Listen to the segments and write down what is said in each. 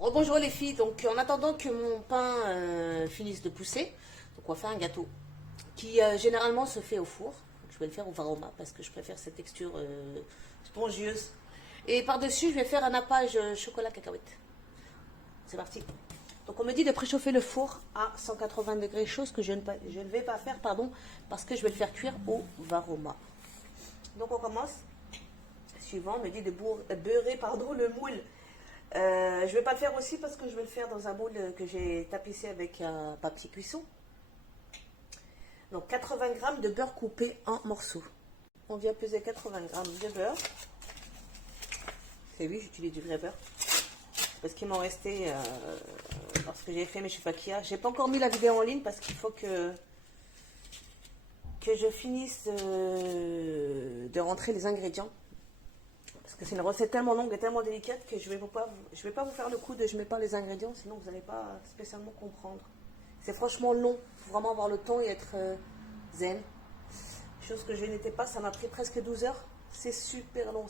Bonjour les filles, donc en attendant que mon pain finisse de pousser, donc on va faire un gâteau qui généralement se fait au four. Je vais le faire au Varoma parce que je préfère cette texture spongieuse. Et par-dessus, je vais faire un nappage chocolat cacahuète. C'est parti. Donc on me dit de préchauffer le four à 180 degrés, chose que je ne vais pas faire, pardon, parce que je vais le faire cuire au Varoma. Donc on commence. Suivant, on me dit de beurrer le moule. Je ne vais pas le faire aussi parce que je vais le faire dans un moule que j'ai tapissé avec un papier cuisson. Donc 80 g de beurre coupé en morceaux. On vient peser 80 g de beurre. C'est oui, j'utilise du vrai beurre. Parce qu'il m'en restait lorsque j'ai fait mes choufakia. J'ai pas encore mis la vidéo en ligne parce qu'il faut que je finisse de rentrer les ingrédients. Parce que c'est une recette tellement longue et tellement délicate que je vais pas vous faire le coup de je mets pas les ingrédients, sinon vous n'allez pas spécialement comprendre. C'est franchement long, il faut vraiment avoir le temps et être zen. Chose que je n'étais pas, ça m'a pris presque 12 heures. C'est super long,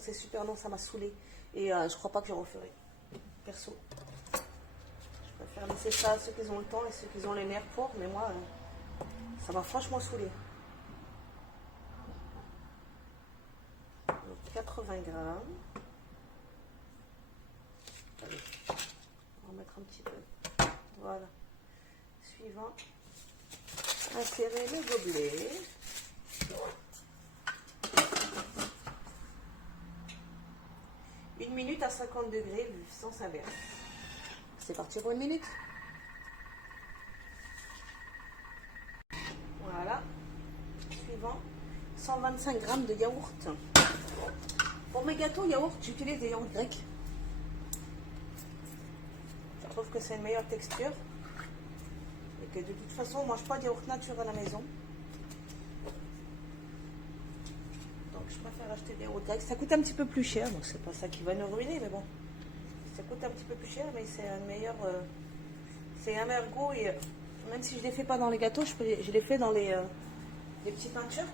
ça m'a saoulé. Et je crois pas que je referai, perso. Je préfère laisser ça à ceux qui ont le temps et ceux qui ont les nerfs pour, mais moi, ça m'a franchement saoulé. 80 g. Allez, on va en mettre un petit peu. Voilà. Suivant. Insérer le gobelet. Une minute à 50 degrés sans s'inverser. C'est parti pour une minute. Voilà. Suivant. 125 g de yaourt. Pour mes gâteaux yaourt, j'utilise des yaourts grecs. Je trouve que c'est une meilleure texture. Et que de toute façon, on ne mange pas de yaourt nature à la maison. Donc je préfère acheter des yaourts grecs. Ça coûte un petit peu plus cher, donc c'est pas ça qui va nous ruiner, mais bon. Ça coûte un petit peu plus cher, mais c'est un meilleur goût. Et même si je ne les fais pas dans les gâteaux, je les fais dans les petits pains turcs.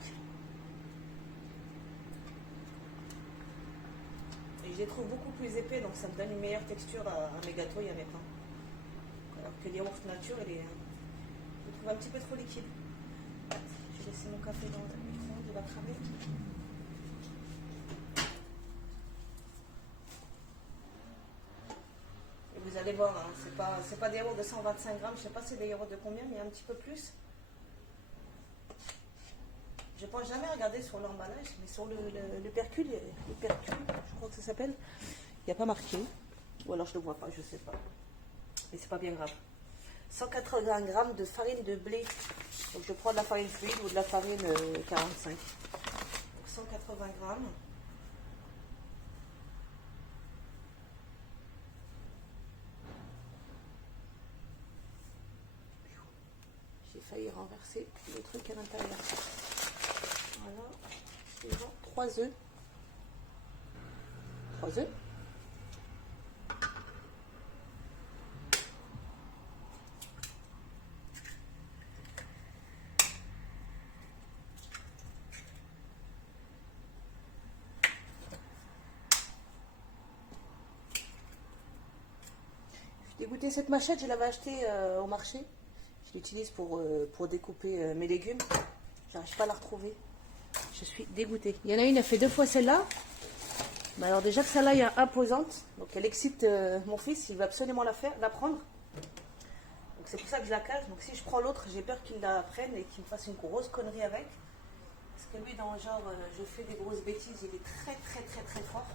Je les trouve beaucoup plus épais, donc ça me donne une meilleure texture à mes gâteaux et à mes pains. Alors que les yaourts nature, je les trouve un petit peu trop liquides. J'ai laissé mon café dans le micro-ondes, il va cramer. Et vous allez voir, hein, c'est pas des yaourts de 125 g, je ne sais pas c'est des yaourts de combien, mais un petit peu plus. Je ne pense jamais regarder sur l'emballage, mais sur le percule, je crois que ça s'appelle, il n'y a pas marqué. Ou alors je ne le vois pas, je ne sais pas. Mais c'est pas bien grave. 180 g de farine de blé. Donc je prends de la farine fluide ou de la farine 45. Donc 180 g. J'ai failli renverser le truc à l'intérieur. Voilà. Suivant, 3 œufs. 3 œufs. J'ai dégoûté cette machette, je l'avais achetée au marché. Je l'utilise pour découper mes légumes. J'arrive pas à la retrouver. Je suis dégoûtée. Il y en a une, elle fait 2 fois celle-là. Mais alors déjà que celle-là est imposante, donc elle excite mon fils, il va absolument la prendre. Donc c'est pour ça que je la cache. Donc si je prends l'autre, j'ai peur qu'il la prenne et qu'il me fasse une grosse connerie avec. Parce que lui, dans le genre, je fais des grosses bêtises, il est très très très très fort.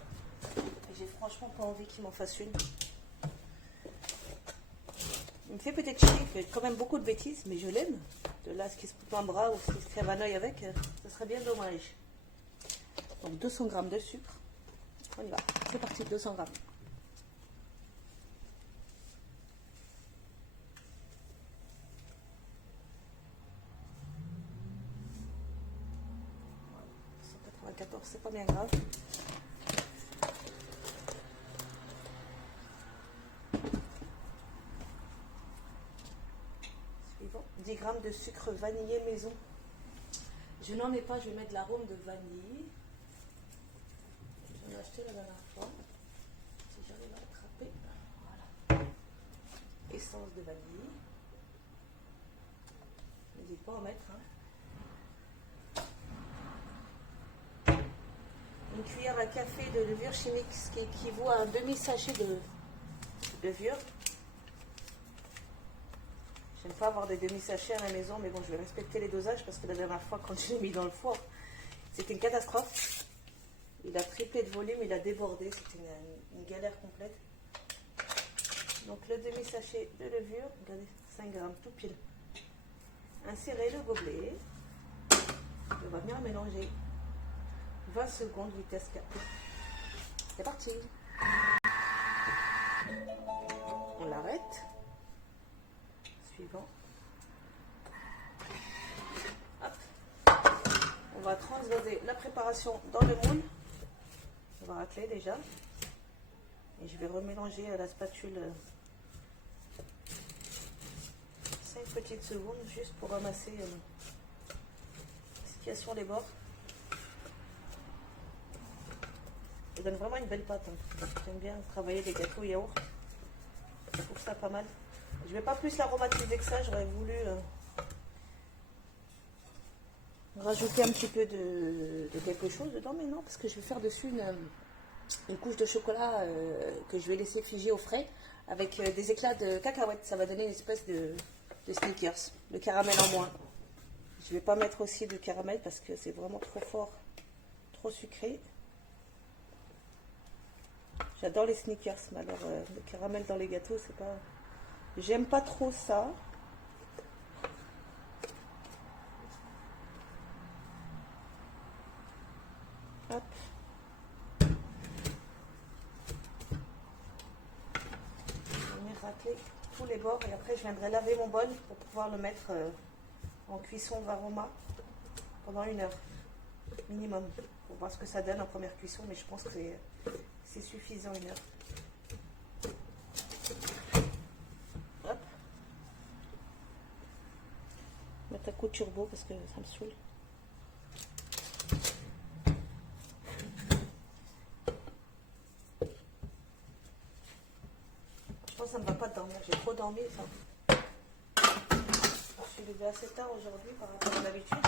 Et j'ai franchement pas envie qu'il m'en fasse une. Il me fait peut-être chier, il fait quand même beaucoup de bêtises, mais je l'aime. De là à ce qu'il se coupe un bras ou ce qu'il se crève un œil avec, ce serait bien dommage. Donc 200 g de sucre. On y va, c'est parti, 200 g. Voilà, 194, c'est pas bien grave. Suivant, 10 g de sucre vanillé maison. Je n'en ai pas, je vais mettre l'arôme de vanille. J'en ai acheté la dernière fois. Si j'arrive à l'attraper, voilà. essence de vanille. N'hésite pas à en mettre. Une cuillère à café de levure chimique, ce qui équivaut à un demi-sachet de levure. J'aime pas avoir des demi-sachets à la maison, mais bon, je vais respecter les dosages parce que la dernière fois, quand je l'ai mis dans le four, c'était une catastrophe. Il a triplé de volume, il a débordé, c'était une galère complète. Donc le demi-sachet de levure, regardez, 5 grammes, tout pile. Insérer le gobelet. On va bien mélanger. 20 secondes, vitesse 4. C'est parti. On l'arrête. Suivant. Hop. On va transvaser la préparation dans le moule. On va racler déjà. Et je vais remélanger à la spatule 5 petites secondes juste pour ramasser ce qu'il y a sur les bords. Ça donne vraiment une belle pâte. J'aime bien travailler des gâteaux yaourt. Je trouve ça pas mal. Je ne vais pas plus l'aromatiser que ça. J'aurais voulu rajouter un petit peu de quelque chose dedans, mais non, parce que je vais faire dessus une couche de chocolat que je vais laisser figer au frais avec des éclats de cacahuètes. Ça va donner une espèce de Snickers, le caramel en moins. Je ne vais pas mettre aussi du caramel parce que c'est vraiment trop fort, trop sucré. J'adore les Snickers, mais alors le caramel dans les gâteaux, c'est pas... J'aime pas trop ça. Hop. Je vais venir racler tous les bords et après je viendrai laver mon bol pour pouvoir le mettre en cuisson Varoma pendant 1 heure minimum. Pour voir ce que ça donne en première cuisson, mais je pense que c'est suffisant 1 heure. Hop. Mettre un coup de turbo parce que ça me saoule. Je pense que ça ne va pas dormir. J'ai trop dormi. Ça. Je suis levée assez tard aujourd'hui par rapport à l'habitude.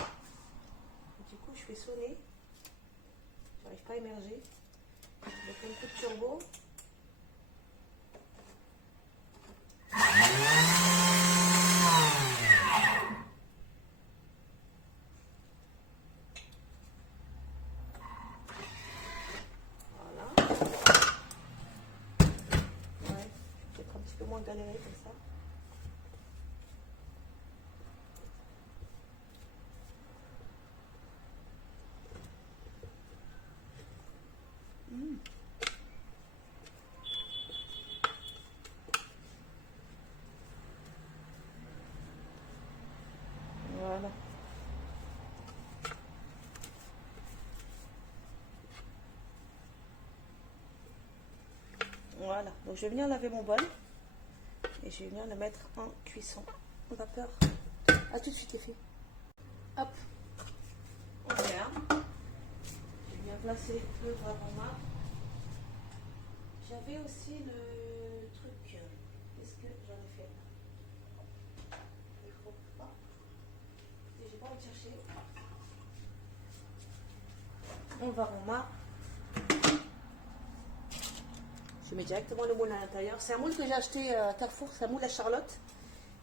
Du coup, je fais sonner. J'arrive pas à émerger. Je fais un coup de turbo. Voilà. Ouais, peut-être un petit peu moins galéré comme ça. Voilà. Voilà. Donc je vais venir laver mon bol et je vais venir le mettre en cuisson. Vapeur. À tout de suite les filles. Hop. On ferme. Je viens placer le Varoma. J'avais aussi le truc. Qu'est-ce que j'en ai fait? Il faut pas. J'ai pas envie de chercher. On Varoma. Je mets directement le moule à l'intérieur. C'est un moule que j'ai acheté à Carrefour. C'est un moule à Charlotte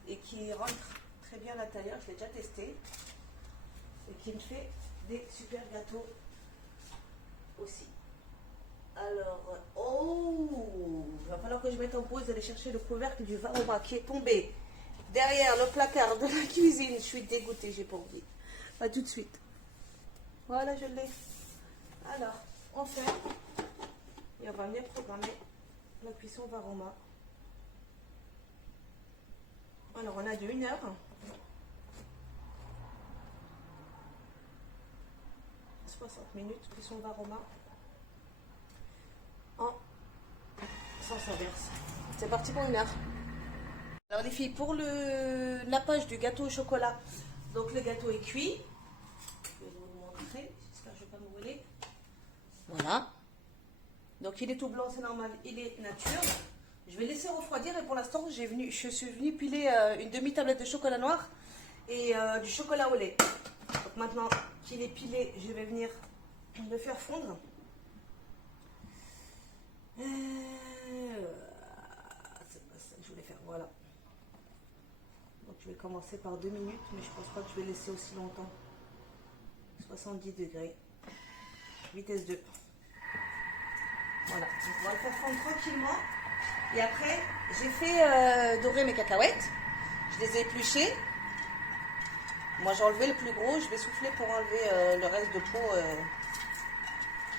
et qui rentre très bien à l'intérieur. Je l'ai déjà testé et qui me fait des super gâteaux aussi. Alors, oh, il va falloir que je mette en pause et aller chercher le couvercle du Varoma qui est tombé derrière le placard de la cuisine. Je suis dégoûtée, j'ai pas oublié. À tout de suite. Voilà, je l'ai. Alors, on ferme et on va venir programmer la cuisson Varoma. Alors, on a de 1 heure. « 60 minutes, cuisson Varoma. En sens inverse. C'est parti pour 1 heure. Alors les filles, pour le nappage du gâteau au chocolat, donc le gâteau est cuit. Je vais vous montrer, j'espère que je ne vais pas me brûler. Voilà. Donc il est tout blanc, c'est normal, il est nature. Je vais laisser refroidir et pour l'instant, je suis venue piler une demi-tablette de chocolat noir et du chocolat au lait. Donc maintenant qu'il est pilé, je vais venir le faire fondre. C'est pas ça que je voulais faire, voilà. Donc je vais commencer par 2 minutes, mais je pense pas que je vais laisser aussi longtemps. 70 degrés, vitesse 2. Voilà, donc on va le faire fondre tranquillement. Et après, j'ai fait dorer mes cacahuètes. Je les ai épluchées. Moi, j'ai enlevé le plus gros. Je vais souffler pour enlever le reste de peau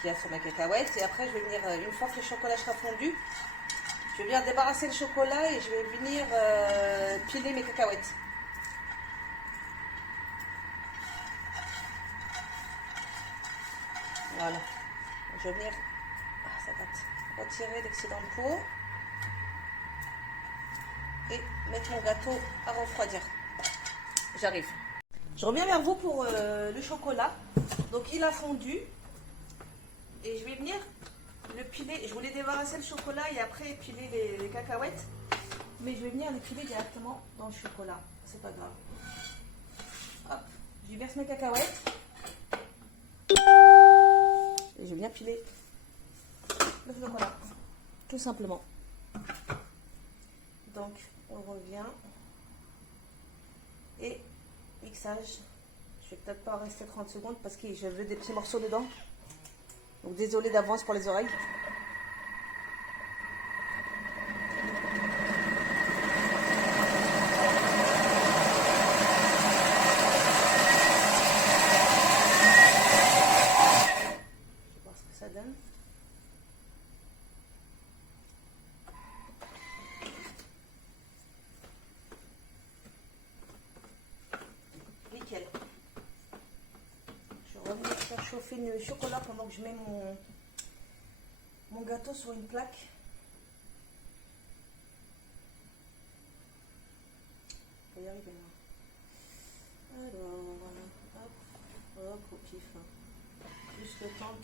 qu'il y a sur mes cacahuètes. Et après, je vais venir, une fois que le chocolat sera fondu, je vais venir débarrasser le chocolat et je vais venir piler mes cacahuètes. Voilà. Je vais venir retirer l'excédent de peau et mettre mon gâteau à refroidir. J'arrive. Je reviens vers vous pour le chocolat. Donc il a fondu et je vais venir le piler. Je voulais débarrasser le chocolat et après piler les cacahuètes, mais je vais venir les piler directement dans le chocolat. C'est pas grave. Hop, j'y verse mes cacahuètes et je viens piler le chocolat, tout simplement. Donc on revient et mixage. Je vais peut-être pas rester 30 secondes parce que j'avais des petits morceaux dedans, donc désolé d'avance pour les oreilles. Je vais voir ce que ça donne. Nickel. Je vais revenir faire chauffer le chocolat pendant que je mets mon gâteau sur une plaque. Je vais y arriver là. Alors voilà, hop, hop, au pif. Juste le temps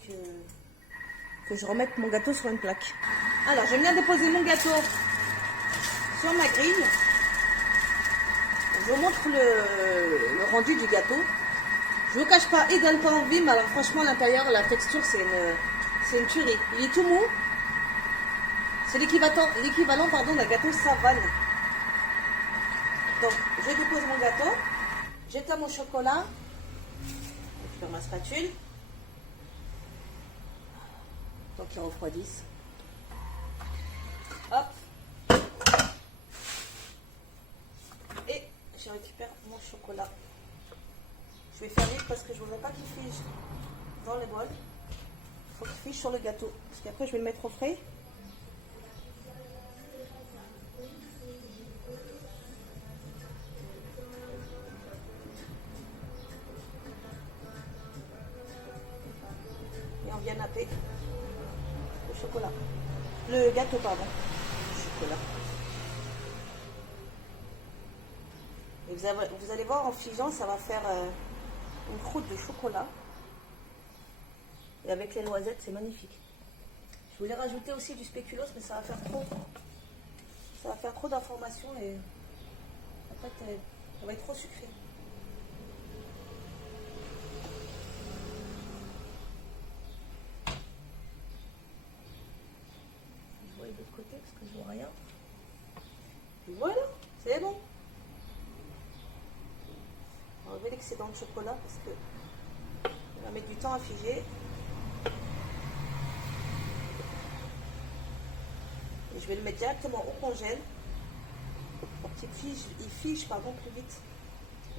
que je remette mon gâteau sur une plaque. Alors, je viens déposer mon gâteau sur ma grille. Je vous montre le rendu du gâteau. Je ne vous cache pas, il donne pas envie, mais alors franchement, à l'intérieur, la texture, c'est une tuerie. Il est tout mou. C'est l'équivalent d'un gâteau savane. Donc, je dépose mon gâteau. J'éteins mon chocolat. Je prends ma spatule. Donc, il refroidisse. Hop. Et je récupère mon chocolat. Je vais faire vite parce que je ne voudrais pas qu'il fige dans le bol. Il faut qu'il fige sur le gâteau. Parce qu'après, je vais le mettre au frais. Et on vient napper le chocolat. Le gâteau, pardon. Le chocolat. Et vous allez voir, en figeant, ça va faire une croûte de chocolat. Et avec les noisettes, c'est magnifique. Je voulais rajouter aussi du spéculoos, mais ça va faire trop. Ça va faire trop d'informations et en fait, ça va être trop sucré. Je vois de l'autre côté parce que je vois rien. Et voilà, c'est bon. On va enlever l'excédent de chocolat parce que on va mettre du temps à figer. Et je vais le mettre directement au congèle pour qu'il fige pardon, plus vite.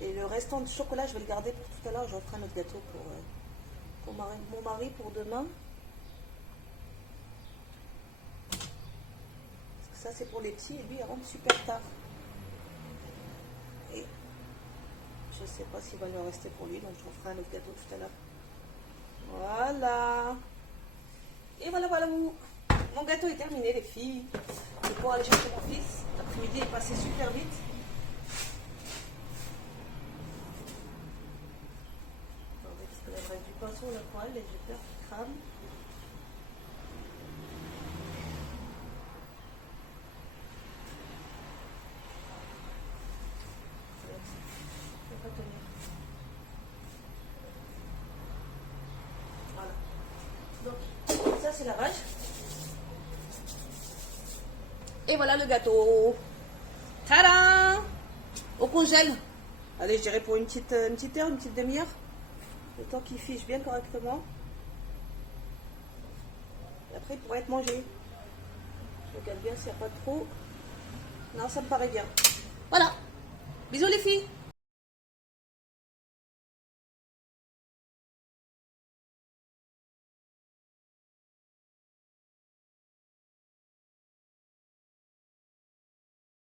Et le restant de chocolat, je vais le garder pour tout à l'heure. J'en ferai un autre gâteau pour mon mari pour demain. Parce que ça, c'est pour les petits et lui, il rentre super tard. Et je ne sais pas s'il va lui en rester pour lui, donc je ferai un autre gâteau tout à l'heure. Voilà. Et voilà, voilà. Mon gâteau est terminé, les filles. Je vais pouvoir aller chercher mon fils. L'après-midi est passé super vite. Attendez, parce que là, il reste du pain sur le poêle et j'ai peur qu'il crame. ça c'est lavage. Et voilà le gâteau. Tada! Au congèle. Allez, je dirais pour une petite heure, une petite demi-heure. Le temps qu'il fiche bien correctement. Et après, il pourrait être mangé. Je regarde bien s'il n'y a pas trop. Non, ça me paraît bien. Voilà. Bisous les filles.